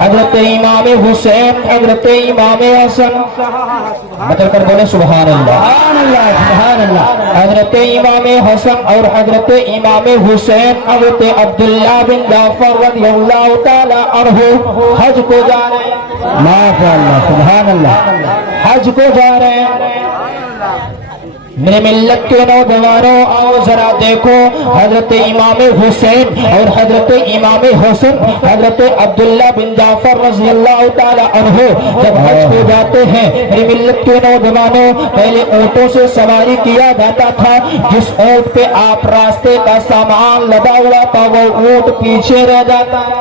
حضرت امام حسین، حضرت امام حسن، بدل کر بولے سبحان اللہ، سبحان اللہ، سبحان اللہ۔ حضرت امام حسن اور حضرت امام حسین حضرت عبداللہ بن جعفر رضی اللہ تعالی عنہ حج کو جا رہے ہیں، ماشاء اللہ، سبحان اللہ، حج کو جا رہے ہیں۔ میرے ملت کے نوجوانوں آؤ ذرا دیکھو، حضرت امام حسین اور حضرت امام حسن حضرت عبداللہ بن جعفر رضی اللہ تعالی عنہ جب حج کو جاتے ہیں، میرے ملت کے نوجوانوں پہلے اونٹوں سے سواری کیا جاتا تھا، جس اونٹ پہ آپ راستے کا سامان لدا ہوا تھا وہ اونٹ پیچھے رہ جاتا ہے،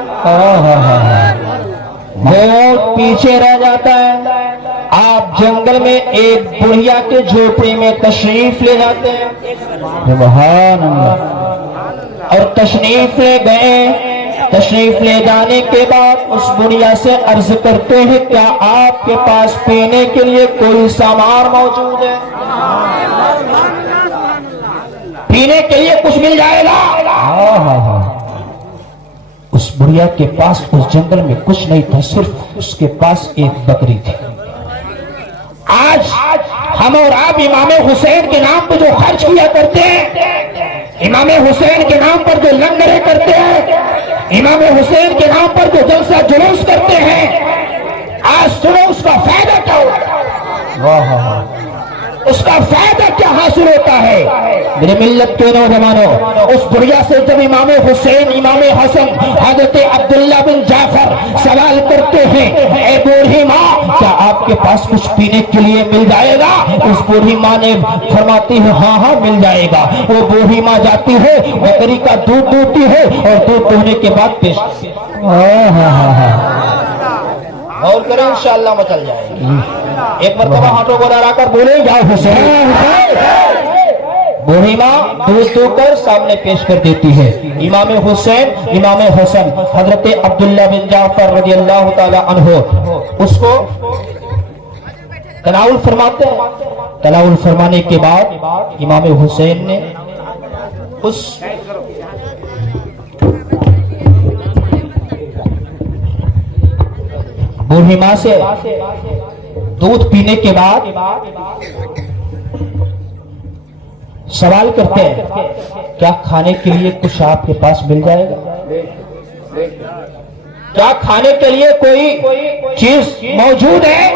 وہ اونٹ پیچھے رہ جاتا ہے۔ آپ جنگل میں ایک بڑھیا کے جھوپڑی میں تشریف لے جاتے ہیں، سبحان اللہ، اور تشریف لے گئے، تشریف لے جانے کے بعد اس بڑھیا سے عرض کرتے ہیں کیا آپ کے پاس پینے کے لیے کوئی سامان موجود ہے؟ پینے کے لیے کچھ مل جائے گا؟ اس بڑھیا کے پاس اس جنگل میں کچھ نہیں تھا، صرف اس کے پاس ایک بکری تھی۔ آج ہم اور آپ امام حسین کے نام پہ جو خرچ کیا کرتے ہیں، امام حسین کے نام پر جو لنگریں کرتے ہیں، امام حسین کے نام پر جو جلسہ جلوس کرتے ہیں، آج سنو اس کا فائدہ کیا ہوتا ہے، اس کا فائدہ کیا حاصل ہوتا ہے؟ میرے ملت کے نوجوانوں، اس بڑھیا سے جب امام حسین، امام حسن، حضرت عبداللہ بن جعفر سوال کرتے ہیں اے بوڑھی ماں کیا آپ کے پاس کچھ پینے کے لیے مل جائے گا؟ اس بوڑھی ماں نے فرماتی ہے ہاں ہاں مل جائے گا۔ وہ بوڑھی ماں جاتی ہے، بکری کا دودھ دوہتی ہے اور دودھ دوہنے کے بعد پیش اور کریں انشاءاللہ مچل جائے گی۔ ایک مرتبہ ہاتھوں کو لڑا کر بولے یا حسین، بوڑھی ماں دودھ دو کر سامنے پیش کر دیتی ہے۔ امام حسین، امام حسن، حضرت عبداللہ بن جعفر رضی اللہ تعالی عنہ اس کو تناول فرماتے ہیں۔ تناول فرمانے کے بعد امام حسین نے اس بوڑھی ماں سے دودھ پینے کے بعد سوال کرتے ہیں کیا کھانے کے لیے کچھ آپ کے پاس مل جائے گا؟ کیا کھانے کے لیے کوئی چیز موجود ہے؟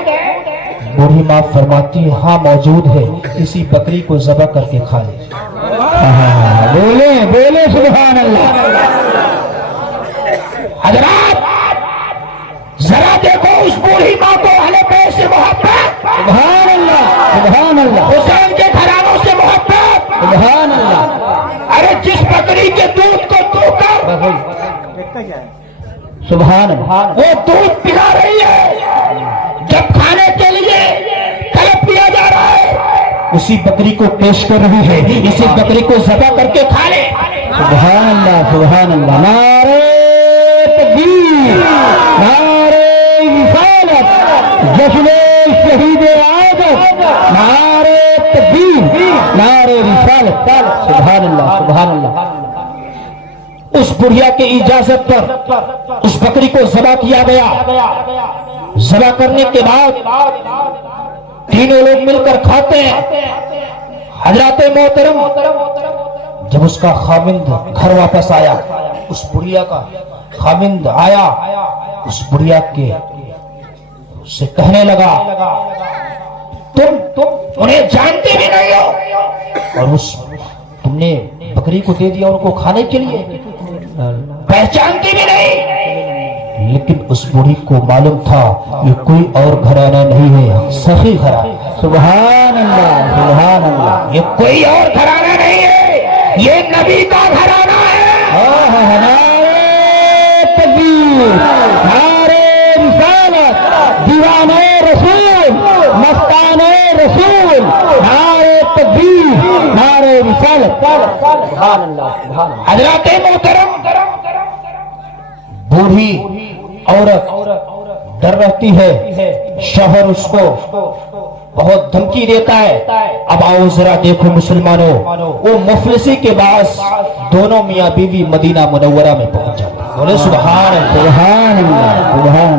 بوڑھی ماں فرماتی ہے ہاں موجود ہے، اسی بکری کو ذبح کر کے کھا لیں۔ بولے بولے سبحان اللہ۔ حضرات ذرا دیکھو اس بوڑھی ماں کو اہل بیت سے محبت، سبحان اللہ، سبحان اللہ، حسین کے گھرانوں سے محبت، سبحان اللہ۔ ارے جس بکری کے دودھ کو دو کر سبحان اللہ وہ دودھ پلا رہی ہے، جب کھانے کے لیے طلب کیا جا رہا ہے اسی بکری کو پیش کر رہی ہے، اسی بکری کو ذبح کر کے کھا لے۔ سبحان اللہ، سبحان اللہ۔ نعرہ تکبیر، نعرہ رسالت، جشن شہید اعظم، نعرہ تکبیر، نعرہ رسالت، سبحان اللہ، سبحان اللہ۔ اس بڑھیا کی اجازت پر اس بکری کو ذبح کیا گیا۔ ذبح کرنے کے بعد تینوں لوگ مل کر کھاتے ہیں۔ حضرات محترم جب اس کا خاوند گھر واپس آیا، اس بڑھیا کا خاوند آیا، اس بڑھیا کے سے کہنے لگا تم انہیں جانتے بھی نہیں ہو اور تم نے بکری کو دے دیا ان کو کھانے کے لیے، پہچانتے بھی نہیں۔ لیکن اس بوڑھی کو معلوم تھا یہ کوئی اور گھرانہ نہیں ہے، سخی گھرانہ، سبحان اللہ، سبحان اللہ، یہ کوئی اور گھرانہ نہیں ہے، یہ نبی کا گھرانہ ہے۔ نعرہ تکبیر، نعرہ رسالت، دیوانہ رسول، مستانہ رسول، نعرہ تکبیر، نعرہ رسالت، سبحان اللہ۔ حضرات محترم بوڑھی عورت ڈر رہتی ہے، شوہر اس کو بہت دھمکی دیتا ہے۔ اب آؤ ذرا دیکھو مسلمانوں، وہ مفلسی کے باعث دونوں میاں بیوی مدینہ منورہ میں پہنچ جاتے ہیں۔ بولے سبحان اللہ، سبحان اللہ، سبحان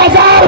1000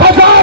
1000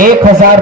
1000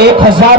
1000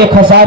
1000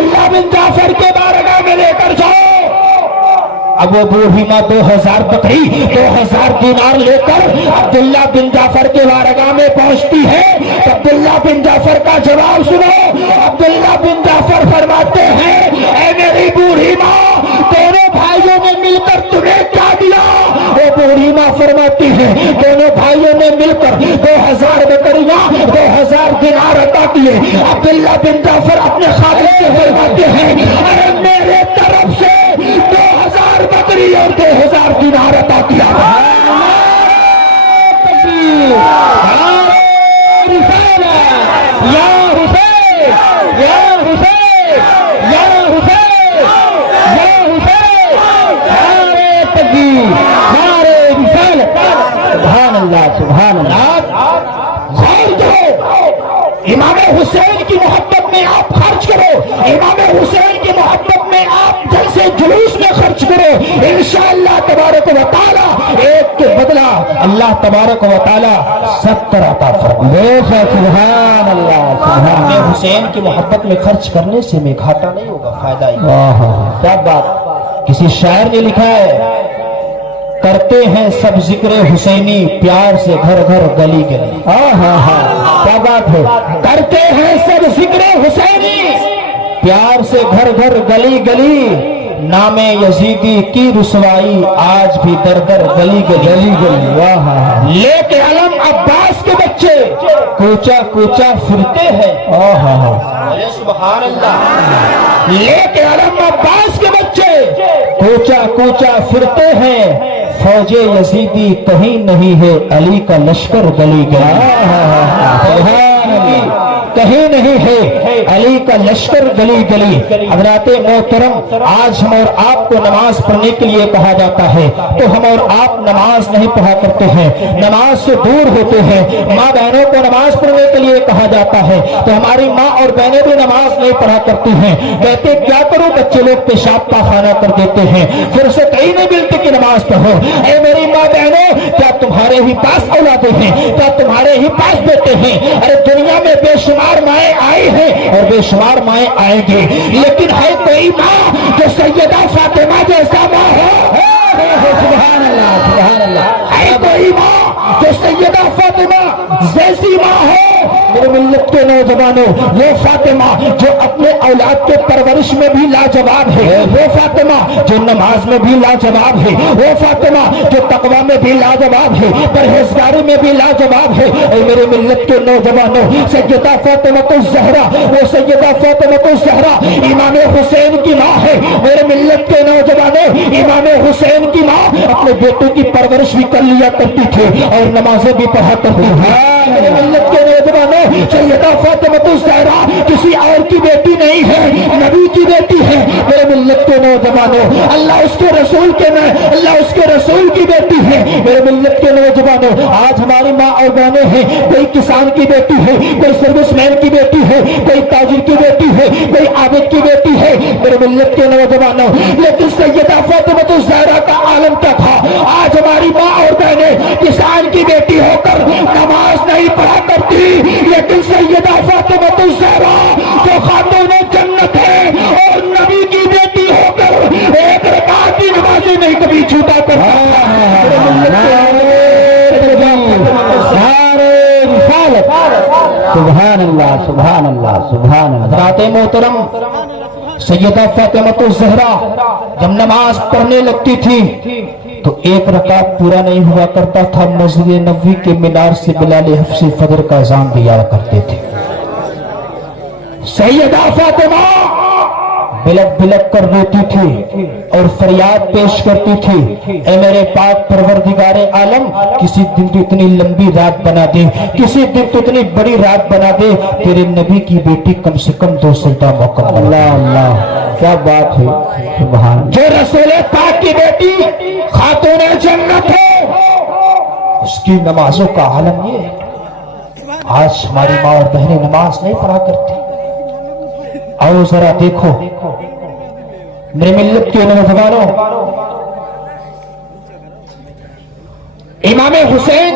عبداللہ بن جعفر کے بارگاہ میں لے کر جاؤ۔ اب وہ بوڑھی ماں 2000 بکری 2000 دینار لے کر عبداللہ بن جعفر کے بارگاہ میں پہنچتی ہے۔ عبداللہ بن جعفر کا جواب سنو۔ عبداللہ بن جعفر فرماتے ہیں اے میری بوڑھی ماں، دونوں بھائیوں نے مل کر تمہیں کیا دیا؟ وہ بوڑھی ماں فرماتی ہے دونوں بھائیوں نے مل کر 2000 بکریاں 2000 دینار عطا کیے۔ عبداللہ بن جعفر اپنے خادم سے فرماتے ہیں ارے میرے طرف سے 2000 بکری اور 2000 دینار عطا کیا۔ یا حسین یا حسین یا حسین یا حسین، نعرہ تکبیر نعرہ رسالت، سبحان اللہ سبحان اللہ۔ غور کرو، امام حسین کی محبت میں آپ خرچ کرو، امام حسین کی محبت میں آپ جلسے جلوس میں خرچ کرو، انشاءاللہ تبارک و تعالی ایک کے بدلہ اللہ تبارک و تعالی 70 عطا فرمائے۔ سبحان اللہ سبحان اللہ۔ حسین کی محبت میں خرچ کرنے سے میں گھاٹا نہیں ہوگا، فائدہ ہی۔ کیا بات، کسی شاعر نے لکھا ہے کرتے ہیں سب ذکر حسینی پیار سے گھر گھر گلی گلی۔ کیا بات ہے، کرتے ہیں سب ذکر حسینی پیار سے گھر گھر گلی گلی، نام یزیدی کی رسوائی آج بھی در در گلی گلی گلی۔ لے کے علم عباس کے بچے کوچا کوچا پھرتے ہیں۔ سبحان اللہ۔ لے کے علم عباس کے بچے کوچا کوچا پھرتے ہیں، فوج یزیدی کہیں نہیں ہے علی کا لشکر گلی گلی، کہیں نہیں ہے علی کا لشکر گلی گلی۔ حضرات محترم، آج ہم اور آپ کو نماز پڑھنے کے لیے کہا جاتا ہے تو ہم اور آپ نماز نہیں پڑھا کرتے ہیں، نماز سے دور ہوتے ہیں۔ ماں بہنوں کو نماز پڑھنے کے لیے کہا جاتا ہے تو ہماری ماں اور بہنیں بھی نماز نہیں پڑھا کرتی ہیں، کہتے کیا کروں بچے لوگ پیشاب پاخانہ کر دیتے ہیں، پھر سے کہیں نہیں ملتی کہ نماز پڑھو۔ اے میری ماں بہنوں، کیا تمہارے ہی پاس اولادیں ہیں؟ کیا تمہارے ہی پاس بیٹے ہیں؟ ارے دنیا میں بے شمار مائیں آئی ہیں اور بے شمار مائیں آئیں گے، لیکن ہے کوئی ماں جو سیدہ فاطمہ جیسا ماں ہو؟ سبحان اللہ سبحان اللہ۔ ہے کوئی ماں جو سیدہ فاطمہ جیسی ماں ہو؟ میرے ملت کے نوجوانوں، وہ فاطمہ جو اپنے اولاد کے پرورش میں بھی لاجواب ہے، وہ فاطمہ جو نماز میں بھی لاجواب ہے، وہ فاطمہ جو تقوی میں بھی لاجواب ہے، پرہیزگاری میں بھی لاجواب ہے۔ اے میرے ملت کے نوجوانوں، سیدہ فاطمہ الزہرا، وہ سیدہ فاطمہ الزہرا امام حسین کی ماں ہے۔ میرے ملت کے نوجوانوں، امام حسین کی ماں اپنے بیٹوں کی پرورش بھی کر لیا کرتی تھی اور نمازیں بھی پڑھا کرتی تھی۔ میرے ملت کے نوجوانوں، سیدہ فاطمہ الزہرا کسی اور کی بیٹی نہیں ہے، نبی کی بیٹی ہے۔ میرے ملت کے نوجوانوں، اللہ اس کے رسول کی بیٹی ہے۔ میرے ملت کے نوجوانوں، آج ہماری ماں اور بہنیں ہیں، کوئی کسان کی بیٹی ہے، کوئی سروس مین کی بیٹی ہے، کوئی تاجر کی بیٹی ہے، کوئی عابد کی بیٹی ہے، میرے ملت کے نوجوانوں، لیکن سیدہ فاطمہ الزہرا کا عالم کیا تھا؟ آج ہماری ماں اور بہنیں کسان کی بیٹی ہو کر نماز نہیں پڑھا کرتی، لیکن سیدہ فاطمہ الزہرا جو خاتون جنت ہے اور نبی کی بیٹی ہو کر ایک رکعت کی نمازیں نہیں کبھی چھوٹا کرتا۔ سبحان اللہ سبحان اللہ سبحان اللہ۔ حضرات محترم، سیدہ فاطمہ الزہرا جب نماز پڑھنے لگتی تھی تو ایک رکعت پورا نہیں ہوا کرتا تھا، مسجد نبوی کے مینار سے بلال حبشی فجر کا اذان دیا کرتے تھے۔ سیدہ فاطمہ بلک بلک کر روتی تھی اور فریاد پیش کرتی تھی، اے میرے پاک پروردگار عالم، کسی دن تو اتنی لمبی رات بنا دے، کسی دن تو اتنی بڑی رات بنا دے، تیرے نبی کی بیٹی کم سے کم 2 سجدہ مکمل۔ اللہ اللہ، کیا بات ہے، سبحان۔ جو رسول پاک کی بیٹی خاتون جنت ہے، اس کی نمازوں کا عالم یہ ہے۔ آج ہماری ماں اور بہنیں نماز نہیں پڑھا کرتی۔ آؤ ذرا دیکھو میرے ملت کے نوجوانوں، امام حسین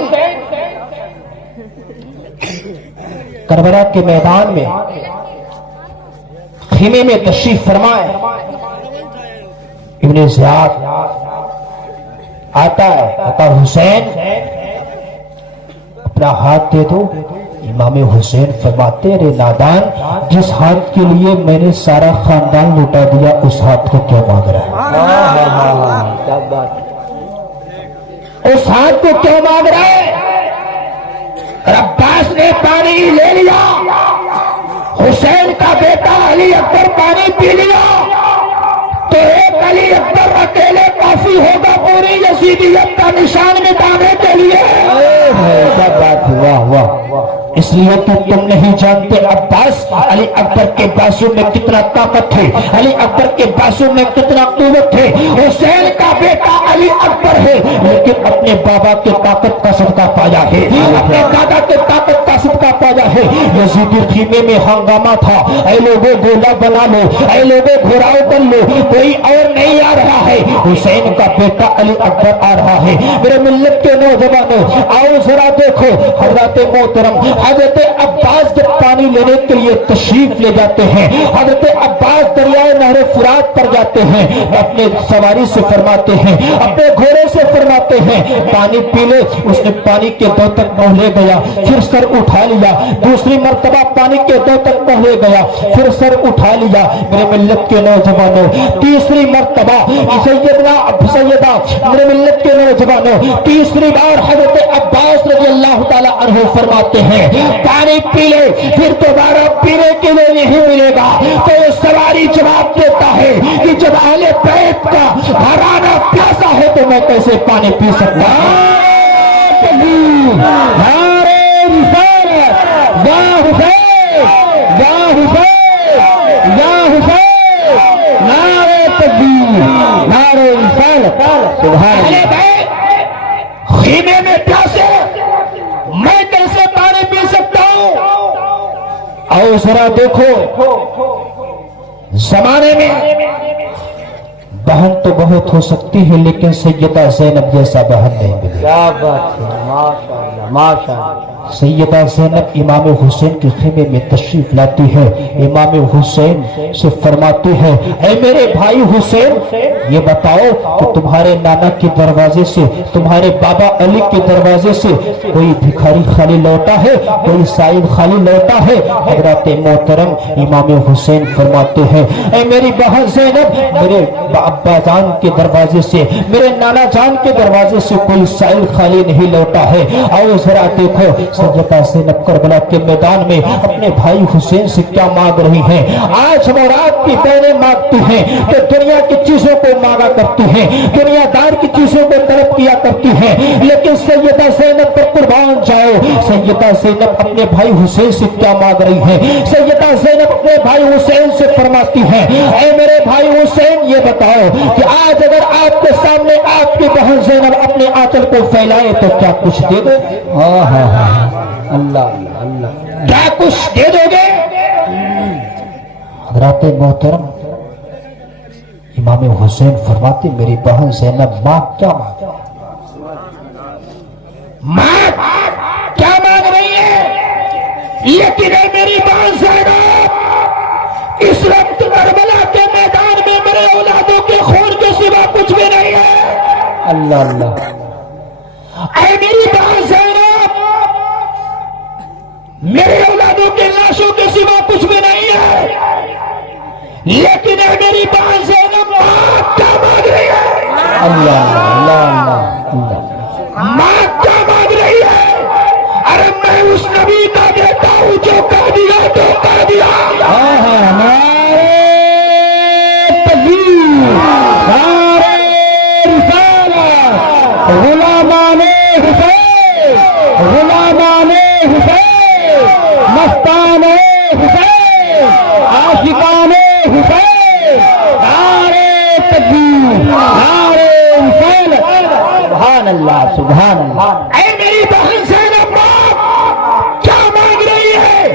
کربلا کے میدان میں خیمے میں تشریف فرمائے. ابن زیاد آتا ہے، کہتا حسین اپنا ہاتھ دے دو. امام حسین فرماتے رے نادان، جس ہاتھ کے لیے میں نے سارا خاندان لوٹا دیا اس ہاتھ کو کیا مانگ رہا ہے؟ اس ہاتھ کو کیوں مانگ رہا ہے؟ عباس نے پانی لے لیا، حسین کا بیٹا علی اکبر پانی پی لیا، تو ایک علی اکبر اکیلے کافی ہوگا پوری یزیدیت کا نشان مٹانے کے لیے. کیا بات ہے، واہ واہ. اس لیے تو تم نہیں جانتے عباس علی اکبر کے بازو میں کتنا طاقت ہے، علی اکبر کے بازو میں کتنا قوت ہے. حسین کا بیٹا علی اکبر ہے لیکن اپنے بابا کے طاقت کا صدقہ پایا ہے، اپنے دادا کے طاقت کا صدقہ پایا ہے. یزیدی خیمے میں ہنگامہ تھا، اے لوگوں گولا بنا لو، اے لوگوں گھوراؤ کر لو، کوئی اور نہیں آ رہا ہے، حسین کا بیٹا علی اکبر آ رہا ہے. میرے ملت کے نوجوانوں آؤ ذرا دیکھو، حضرت محترم حضرت عباس جب پانی لینے کے لیے تشریف لے جاتے ہیں، حضرت عباس دریائے نہر فرات پر جاتے ہیں، اپنے سواری سے فرماتے ہیں، اپنے گھوڑے سے فرماتے ہیں پانی پی لے. اس نے پانی کے دو تک منہ لے گیا، پھر سر اٹھا لیا، دوسری مرتبہ پانی کے دو تک منہ لے گیا، پھر سر اٹھا لیا. میرے ملت کے نوجوانوں تیسری مرتبہ سیدہ میرے ملت کے نوجوانوں تیسری بار حضرت عباس رضی اللہ تعالی عنہ فرماتے ہیں پانی پی لے، پھر دوبارہ پینے کے لیے نہیں ملے گا. تو یہ سواری جواب دیتا ہے کہ جب اہل بیت کا گھرانہ پیاسا ہے تو میں کیسے پانی پی سکتا ہوں؟ خیمے میں پیاسے میں کیسے پانی پی سکتا ہوں؟ آؤ ذرا دیکھو، زمانے میں بہن تو بہت ہو سکتی ہے لیکن سیدہ زینب جیسا بہن نہیں ملی. کیا بات ہے، ماشاءاللہ ماشاءاللہ. سیدہ زینب امام حسین کے خیمے میں تشریف لاتی ہے، امام حسین سے فرماتی ہے اے میرے بھائی حسین، یہ بتاؤ کہ تمہارے نانا کے دروازے سے، تمہارے بابا علی کے دروازے سے کوئی بھکاری خالی لوٹا ہے، کوئی سائل خالی لوٹا ہے؟ حضرت محترم امام حسین فرماتے ہیں اے میری بہن زینب، میرے ابا جان کے دروازے سے، میرے نانا جان کے دروازے سے کوئی سائل خالی نہیں لوٹا ہے. آؤ ذرا دیکھو سیدہ زینب کربلا کے میدان میں اپنے بھائی حسین سے کیا مانگ رہی ہیں. آج ہم رات کی بہنیں مانگتی ہیں تو دنیا کی چیزوں کو مانگا کرتی ہیں، دنیا دار کی چیزوں کو طلب کیا کرتی ہیں، لیکن سیدہ زینب پر قربان جاؤ، سیدہ زینب اپنے بھائی حسین سے کیا مانگ رہی ہیں؟ سیدہ زینب اپنے بھائی حسین سے فرماتی ہیں اے میرے بھائی حسین، یہ بتاؤ کہ آج اگر آپ کے سامنے آپ کی بہن زینب اپنے آنچل کو پھیلائے تو کیا کچھ دے دو؟ اللہ اللہ اللہ. کیا کچھ دے دو گے؟ حضرت محترم امام حسین فرماتے میری بہن زینب ماں کیا مانگ رہی ہے؟ لیکن اے میری بہن زینب، اس وقت کربلا کے میدان میں میرے اولادوں کے خون کے سوا کچھ بھی نہیں ہے. اللہ اللہ. اے میری بہن زینب، میرے اولادوں کے لاشوں کے سوا کچھ بھی نہیں ہے، لیکن اے میری بہن زینب ماں کیا مانگ رہی ہے؟ اللہ اللہ اللہ. ماں کیا مانگ رہی ہے؟ ارے میں اس نبی کا بیٹا ہوں جو کہہ دیا تو کہہ دیا. غلامان حسین، غلامان حسین، مستان حسین، عاشقان حسین، نعرہ تکبیر، نعرہ حسین. سبحان اللہ سبحان اللہ. اے میری بہن زینب ماں کیا مانگ رہی ہے؟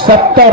70,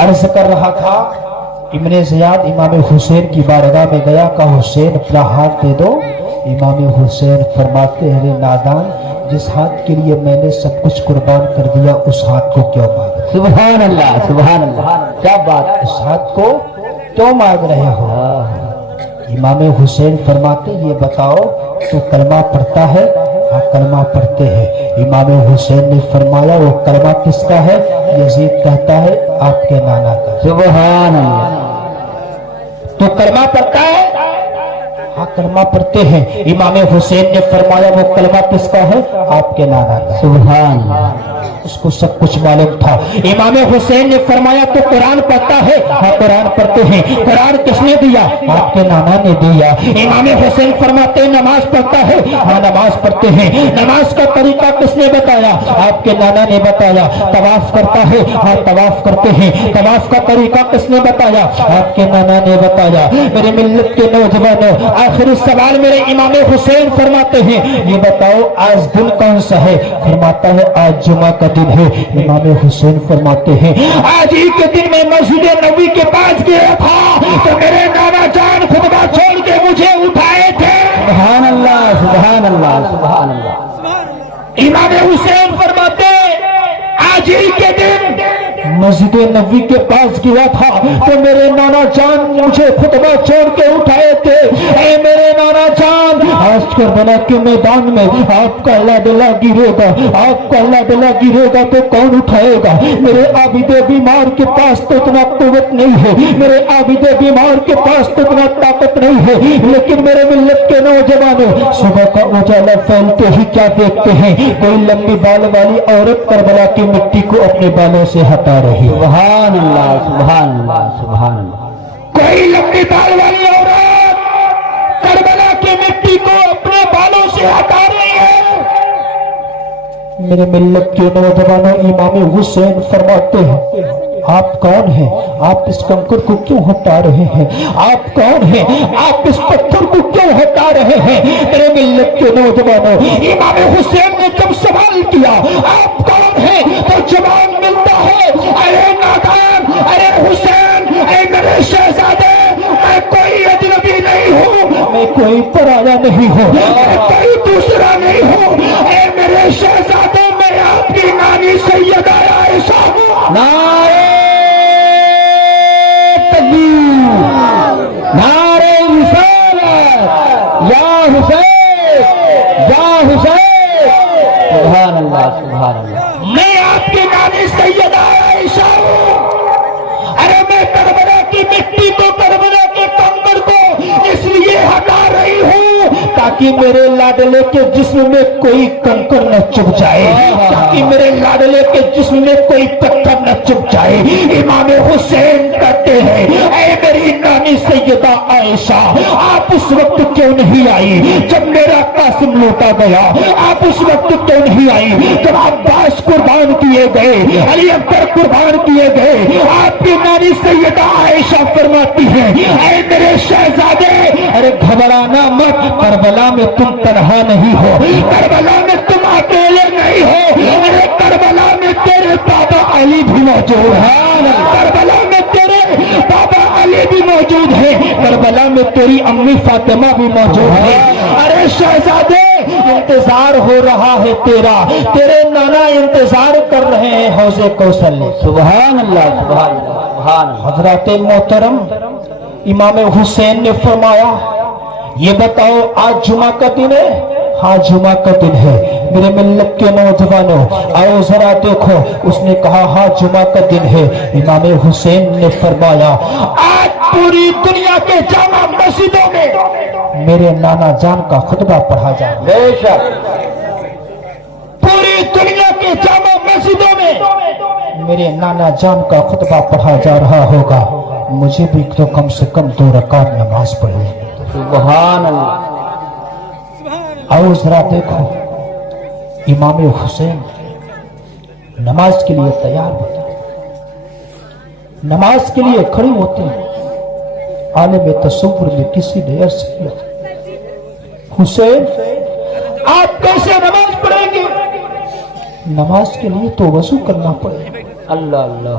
عرض کر رہا تھا ابن زیاد امام حسین کی بارگاہ میں گیا، کہا حسین اپنا ہاتھ دے دو۔ امام حسین فرماتے ہیں نادان، جس ہاتھ کے لیے میں نے سب کچھ قربان کر دیا اس ہاتھ کو کیوں مانگ رہے؟ سبحان اللہ سبحان اللہ، کیا بات ہے، اس ہاتھ کو کیوں مانگ رہے ہو؟ امام حسین فرماتے یہ بتاؤ تو کلمہ پڑھتا ہے؟ ہاں کلمہ پڑھتے ہیں۔ امام حسین نے فرمایا وہ کلمہ کس کا ہے؟ یزید کہتا ہے آپ کے نانا کا۔ سبحان اللہ، تو کلمہ پڑھتا ہے؟ ہاں کلمہ پڑھتے ہیں۔ امام حسین نے فرمایا وہ کلمہ کس کا ہے؟ آپ کے نانا کا۔ سبحان اللہ، اس کو سب کچھ معلوم تھا۔ امام حسین نے فرمایا تو قرآن پڑھتا ہے؟ ہاں قرآن پڑھتے ہیں۔ قرآن کس نے دیا؟ آپ کے نانا نے دیا۔ امام حسین فرماتے ہیں نماز پڑھتا ہے؟ ہاں نماز پڑھتے ہیں۔ نماز کا طریقہ کس نے بتایا؟ آپ کے نانا نے بتایا۔ طواف کرتا ہے؟ ہاں طواف کرتے ہیں۔ طواف کا طریقہ کس نے بتایا؟ آپ کے نانا نے بتایا۔ میرے ملت کے نوجوانوں، آخری سوال میرے امام حسین فرماتے ہیں یہ بتاؤ آج دن کون سا ہے؟ فرماتا ہے آج جمعہ کا دن ہے۔ امام حسین فرماتے ہیں آج ہی کے دن میں مسجد نبوی کے پاس گیا تھا تو میرے نانا جان خطبہ چھوڑ کے مجھے اٹھائے تھے۔ سبحان اللہ سبحان اللہ سبحان اللہ، امام حسین فرماتے آج ہی کے دن مسجد نبوی کے پاس گیا تھا تو میرے نانا جان مجھے خطبہ چھوڑ کے اٹھائے تھے۔ اے میرے نانا جان آج کربلا کے میدان میں آپ کا لاڈلا گرے گا، آپ کا لاڈلا گرے گا تو کون اٹھائے گا؟ میرے عابد بیمار کے پاس تو اتنا قوت نہیں ہے، میرے عابد بیمار کے پاس تو اتنا طاقت نہیں ہے، لیکن میرے ملت کے نوجوانوں صبح کا اجالا پھیلتے ہی کیا دیکھتے ہیں؟ کوئی لمبی بال والی عورت کربلا کی مٹی کو اپنے بالوں سے ہٹا رہی ہے۔ سبحان اللہ سبحان اللہ سبحان اللہ، کوئی لمبی بال والی عورت کربلا کی مٹی کو اپنے بالوں سے ہٹا رہی ہے۔ میرے ملت کے نوجوانوں امام حسین فرماتے ہیں آپ کون ہیں؟ آپ اس کنکر کو کیوں ہٹا رہے ہیں؟ آپ کون ہیں؟ آپ اس پتھر کو کیوں ہٹا رہے ہیں؟ میرے ملت کے نوجوانوں امام حسین نے جب سوال کیا آپ کون ہیں تو جواب ملتا ہے ارے نادان، ارے حسین، اے میرے شہزادے، میں کوئی اجنبی نہیں ہوں، میں کوئی پرایا نہیں ہوں، میں کوئی دوسرا نہیں ہوں، اے میرے شہزادے میں آپ کی نانی سیدہ عائشہ ہوں۔ نعرہ تکبیر، نعرہ رسالت، یا حسین یا حسین، سبحان اللہ سبحان اللہ، میں آپ کی نانی سیدہ عائشہ ہوں۔ ارے میں کربلا کی مٹی کو، کربلا کے کنکر کو اس لیے ہٹا رہی ہوں تاکہ میرے لاڈلے کے جسم میں کوئی کنکر نہ چپ جائے، تاکہ میرے لاڈلے کے جسم میں کوئی پتھر نہ چپ جائے۔ امام حسین کہتے ہیں اے میری نانی سیدہ عائشہ آپ اس وقت کیوں نہیں آئی جب میرا قاسم لوٹا گیا؟ آپ اس وقت کیوں نہیں آئی جب عباس قربان کیے گئے، علی اکبر قربان کیے گئے؟ آپ کی نانی سیدہ عائشہ فرماتی ہے اے میرے شہزادے ارے گھبرانا مت، کربلا میں تم تنہا نہیں ہو، کربلا میں تم اکیلے نہیں ہو، ارے کربلا میں تیرے بابا علی بھی موجود ہے، کربلا میں تیرے بابا علی بھی موجود ہے، کربلا میں تیری امی فاطمہ بھی موجود ہے۔ ارے شہزادے انتظار ہو رہا ہے تیرا، تیرے نانا انتظار کر رہے ہیں حوض کوثر میں۔ سبحان اللہ سبحان اللہ سبحان اللہ، حضرات محترم امام حسین نے فرمایا یہ بتاؤ آج جمعہ کا دن ہے؟ ہاں جمعہ کا دن ہے۔ میرے ملت کے نوجوانوں آؤ ذرا دیکھو، اس نے کہا ہاں جمعہ کا دن ہے۔ امام حسین نے فرمایا آج پوری دنیا کے جامع مسجدوں میں میرے نانا جان کا خطبہ پڑھا جائے، بے شک، پوری دنیا کے جامع مسجدوں میں میرے نانا جان کا خطبہ پڑھا جا رہا ہوگا، مجھے بھی تو کم سے کم 2 رکعت نماز پڑھنی ہے۔ سبحان اللہ، آؤ ذرا دیکھو امام حسین نماز کے لیے تیار ہوتے ہیں، نماز کے لیے کھڑے ہوتے ہیں۔ عالم تصور میں کسی نے عرض کیا حسین آپ کیسے نماز پڑھیں گے؟ نماز کے لیے تو وضو کرنا پڑے۔ اللہ اللہ،